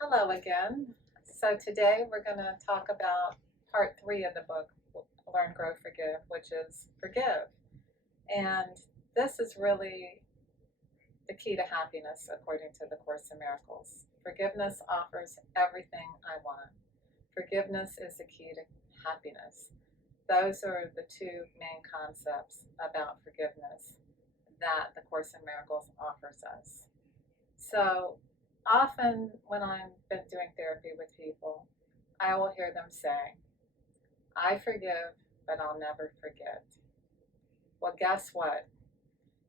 Hello again. So today we're going to talk about part 3 of the book, Learn, Grow, Forgive, which is forgive. And this is really the key to happiness according to the Course in Miracles. Forgiveness offers everything I want. Forgiveness is the key to happiness. Those are the two main concepts about forgiveness that the Course in Miracles offers us. So often when I've been doing therapy with people, I will hear them say, I forgive, but I'll never forget. Well, guess what?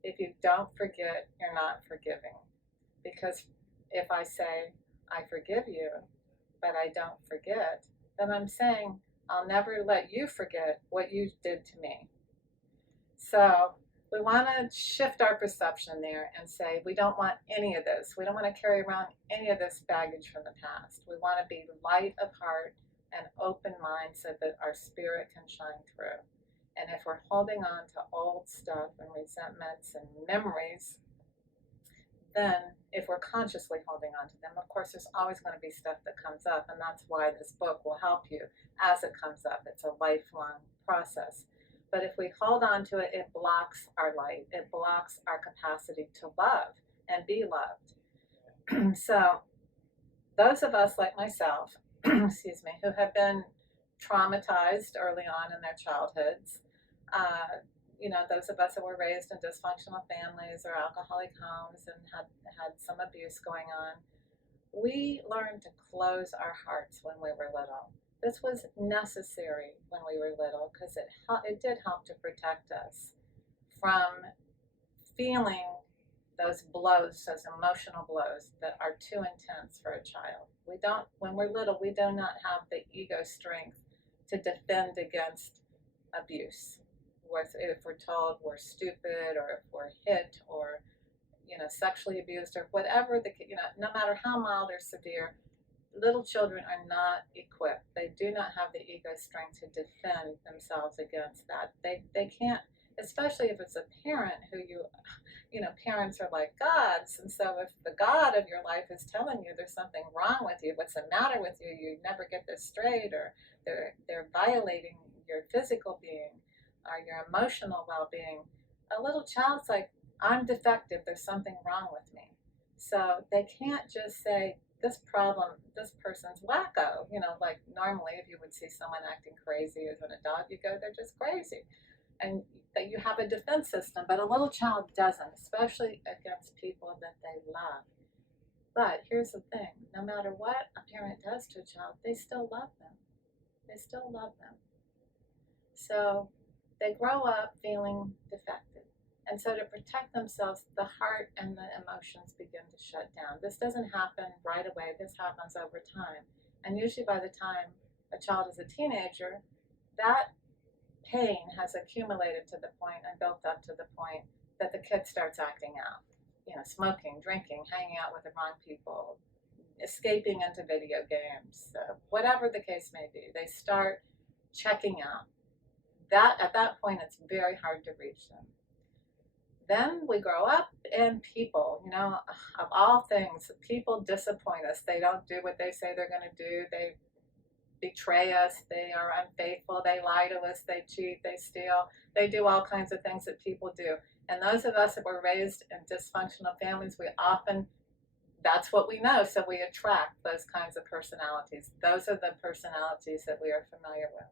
If you don't forget, you're not forgiving. Because if I say, I forgive you, but I don't forget, then I'm saying, I'll never let you forget what you did to me. So we want to shift our perception there and say we don't want any of this. We don't want to carry around any of this baggage from the past. We want to be light of heart and open mind so that our spirit can shine through. And if we're holding on to old stuff and resentments and memories, then if we're consciously holding on to them, of course, there's always going to be stuff that comes up. And that's why this book will help you as it comes up. It's a lifelong process. But if we hold on to it, it blocks our light. It blocks our capacity to love and be loved. So those of us like myself, excuse me, who have been traumatized early on in their childhoods, those of us that were raised in dysfunctional families or alcoholic homes and had some abuse going on, we learned to close our hearts when we were little. This was necessary when we were little because it did help to protect us from feeling those blows, those emotional blows that are too intense for a child. When we're little, we do not have the ego strength to defend against abuse. If we're told we're stupid or if we're hit or sexually abused or whatever no matter how mild or severe, little children are not equipped. They do not have the ego strength to defend themselves against that. They can't, especially if it's a parent who parents are like gods. And so if the God of your life is telling you there's something wrong with you, what's the matter with you, you never get this straight, or they're violating your physical being or your emotional well-being, a little child's like, I'm defective, there's something wrong with me. So they can't just say, this person's wacko. Like normally if you would see someone acting crazy as an adult, you go, they're just crazy. And that you have a defense system, but a little child doesn't, especially against people that they love. But here's the thing, no matter what a parent does to a child, they still love them. They still love them. So they grow up feeling defective. And so to protect themselves, the heart and the emotions begin to shut down. This doesn't happen right away. This happens over time. And usually by the time a child is a teenager, that pain has accumulated to the point and built up to the point that the kid starts acting out. Smoking, drinking, hanging out with the wrong people, escaping into video games, whatever the case may be. They start checking out. At that point, it's very hard to reach them. Then we grow up and people, of all things, people disappoint us. They don't do what they say they're going to do. They betray us. They are unfaithful. They lie to us. They cheat. They steal. They do all kinds of things that people do. And those of us that were raised in dysfunctional families, that's what we know. So we attract those kinds of personalities. Those are the personalities that we are familiar with.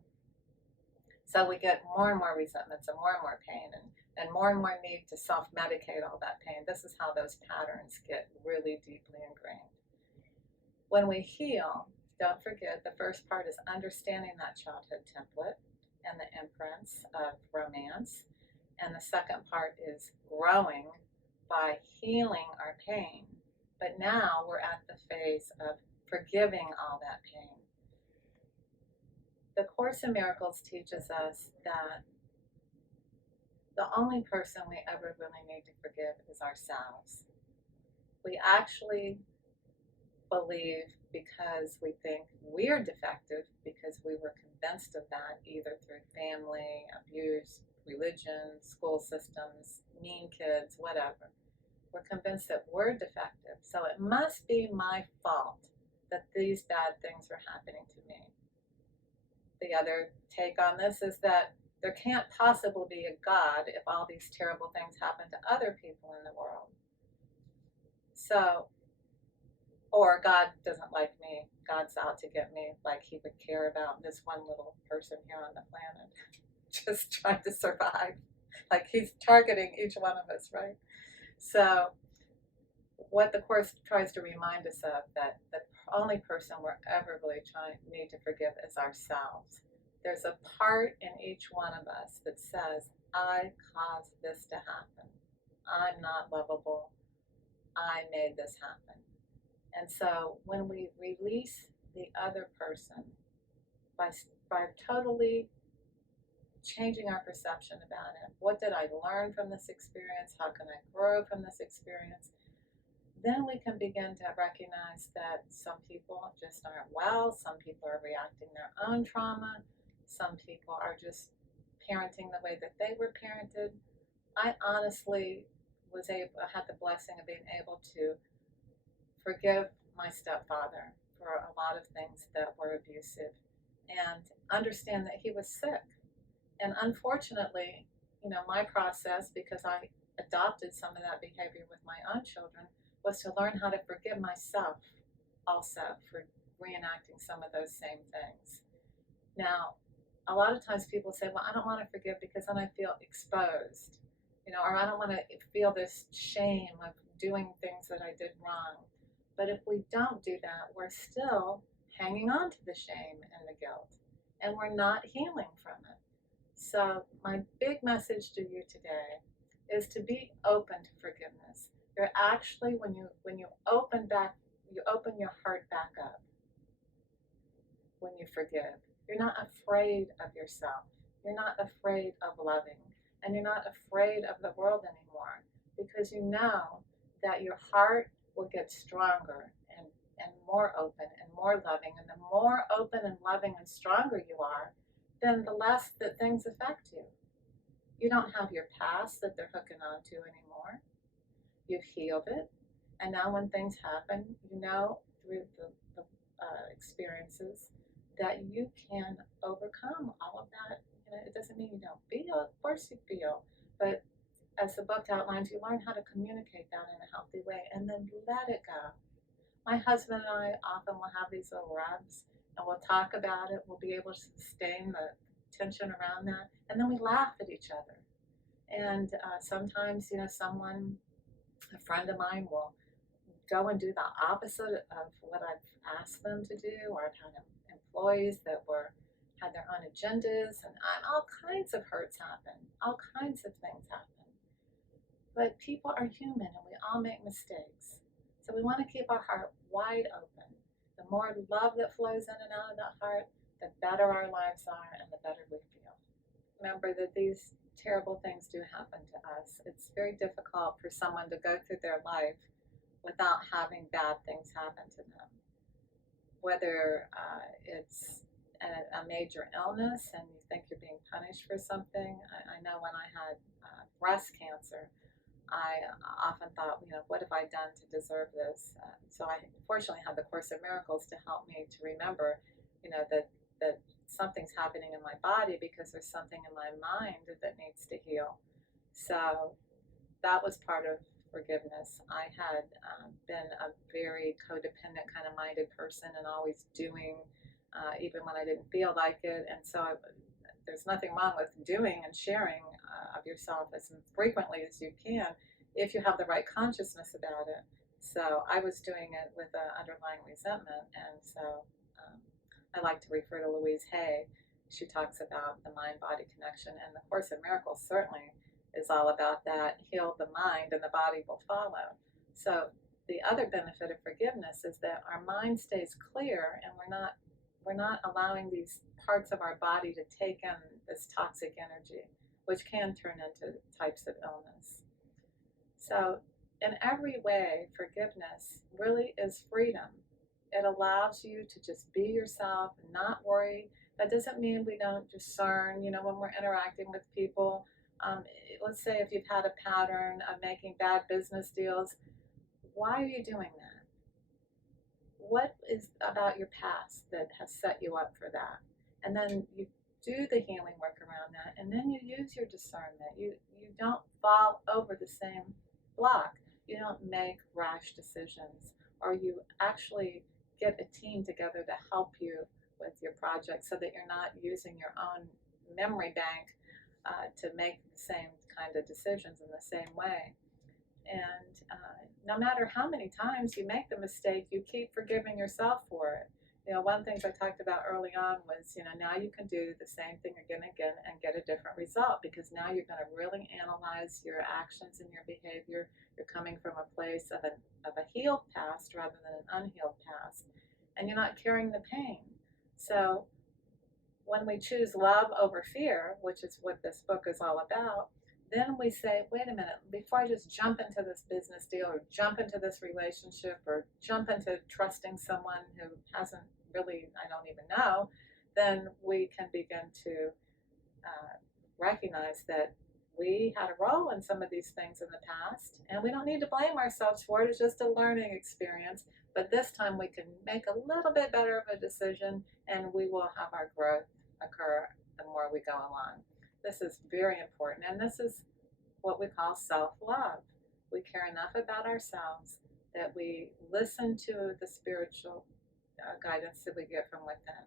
So we get more and more resentments and more pain and more need to self-medicate all that pain. This is how those patterns get really deeply ingrained. When we heal, don't forget the first part is understanding that childhood template and the imprints of romance. And the second part is growing by healing our pain. But now we're at the phase of forgiving all that pain. The Course in Miracles teaches us that the only person we ever really need to forgive is ourselves. We actually believe because we think we're defective because we were convinced of that either through family, abuse, religion, school systems, mean kids, whatever. We're convinced that we're defective. So it must be my fault that these bad things are happening to me. The other take on this is that there can't possibly be a God if all these terrible things happen to other people in the world. So, or God doesn't like me. God's out to get me, like he would care about this one little person here on the planet, just trying to survive. Like he's targeting each one of us, right? So, what the Course tries to remind us of, that the only person we're ever really need to forgive is ourselves. There's a part in each one of us that says, I caused this to happen. I'm not lovable. I made this happen. And so when we release the other person by totally changing our perception about it, what did I learn from this experience? How can I grow from this experience? Then we can begin to recognize that some people just aren't well. Some people are reacting their own trauma. Some people are just parenting the way that they were parented. I honestly had the blessing of being able to forgive my stepfather for a lot of things that were abusive and understand that he was sick. And unfortunately, my process, because I adopted some of that behavior with my own children, was to learn how to forgive myself also for reenacting some of those same things. Now, a lot of times people say, well, I don't want to forgive because then I feel exposed, or I don't want to feel this shame of doing things that I did wrong. But if we don't do that, we're still hanging on to the shame and the guilt, and we're not healing from it. So my big message to you today is to be open to forgiveness. You're actually, when you open your heart back up when you forgive. You're not afraid of yourself. You're not afraid of loving. And you're not afraid of the world anymore, because you know that your heart will get stronger and more open and more loving. And the more open and loving and stronger you are, then the less that things affect you. You don't have your past that they're hooking onto anymore. You've healed it. And now when things happen, through the experiences that you can overcome all of that. It doesn't mean you don't feel. Of course you feel. But as the book outlines, you learn how to communicate that in a healthy way and then let it go. My husband and I often will have these little rubs and we'll talk about it. We'll be able to sustain the tension around that. And then we laugh at each other. And sometimes, a friend of mine will go and do the opposite of what I've asked them to do, or I've had employees that had their own agendas, and all kinds of hurts happen, all kinds of things happen. But people are human, and we all make mistakes. So we want to keep our heart wide open. The more love that flows in and out of that heart, the better our lives are, and the better we feel. Remember that these terrible things do happen to us. It's very difficult for someone to go through their life without having bad things happen to them. Whether it's a major illness and you think you're being punished for something. I know when I had breast cancer, I often thought, what have I done to deserve this? So I fortunately had the Course in Miracles to help me to remember, that something's happening in my body because there's something in my mind that needs to heal. So that was part of forgiveness. I had been a very codependent kind of minded person and always doing, even when I didn't feel like it. And so there's nothing wrong with doing and sharing of yourself as frequently as you can if you have the right consciousness about it. So I was doing it with an underlying resentment. And so I like to refer to Louise Hay. She talks about the mind-body connection, and the Course in Miracles certainly is all about that. Heal the mind and the body will follow. So the other benefit of forgiveness is that our mind stays clear, and we're not allowing these parts of our body to take in this toxic energy, which can turn into types of illness. So in every way, forgiveness really is freedom. It allows you to just be yourself, not worry. That doesn't mean we don't discern, when we're interacting with people. Let's say if you've had a pattern of making bad business deals, why are you doing that? what is about your past that has set you up for that? And then you do the healing work around that, and then you use your discernment. You don't fall over the same block. You don't make rash decisions, or you actually get a team together to help you with your project so that you're not using your own memory bank to make the same kind of decisions in the same way. And no matter how many times you make the mistake, you keep forgiving yourself for it. One of the things I talked about early on was, now you can do the same thing again and again and get a different result, because now you're going to really analyze your actions and your behavior. You're coming from a place of a healed past rather than an unhealed past, and you're not carrying the pain. So when we choose love over fear, which is what this book is all about, then we say, wait a minute, before I just jump into this business deal or jump into this relationship or jump into trusting someone who hasn't really, I don't even know, then we can begin to recognize that we had a role in some of these things in the past, and we don't need to blame ourselves for it. It's just a learning experience. But this time we can make a little bit better of a decision, and we will have our growth occur the more we go along. This is very important, and this is what we call self-love. We care enough about ourselves that we listen to the spiritual guidance that we get from within.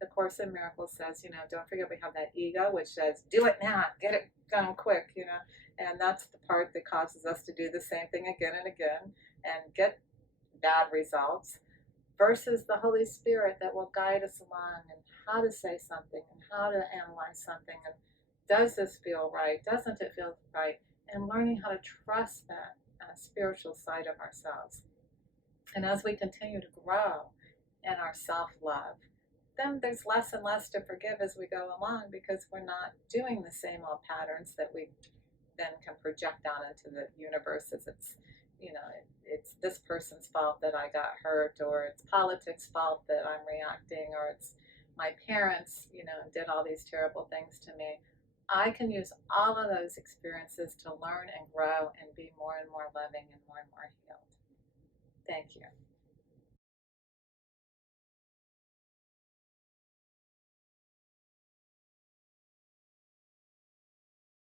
The Course in Miracles says, don't forget we have that ego which says, do it now, get it done quick, and that's the part that causes us to do the same thing again and again and get bad results, versus the Holy Spirit that will guide us along and how to say something and how to analyze something, and does this feel right, doesn't it feel right, and learning how to trust that spiritual side of ourselves. And as we continue to grow in our self-love, then there's less and less to forgive as we go along, because we're not doing the same old patterns that we then can project out into the universe as it's this person's fault that I got hurt, or it's politics' fault that I'm reacting, or it's my parents, did all these terrible things to me. I can use all of those experiences to learn and grow and be more and more loving and more healed. Thank you.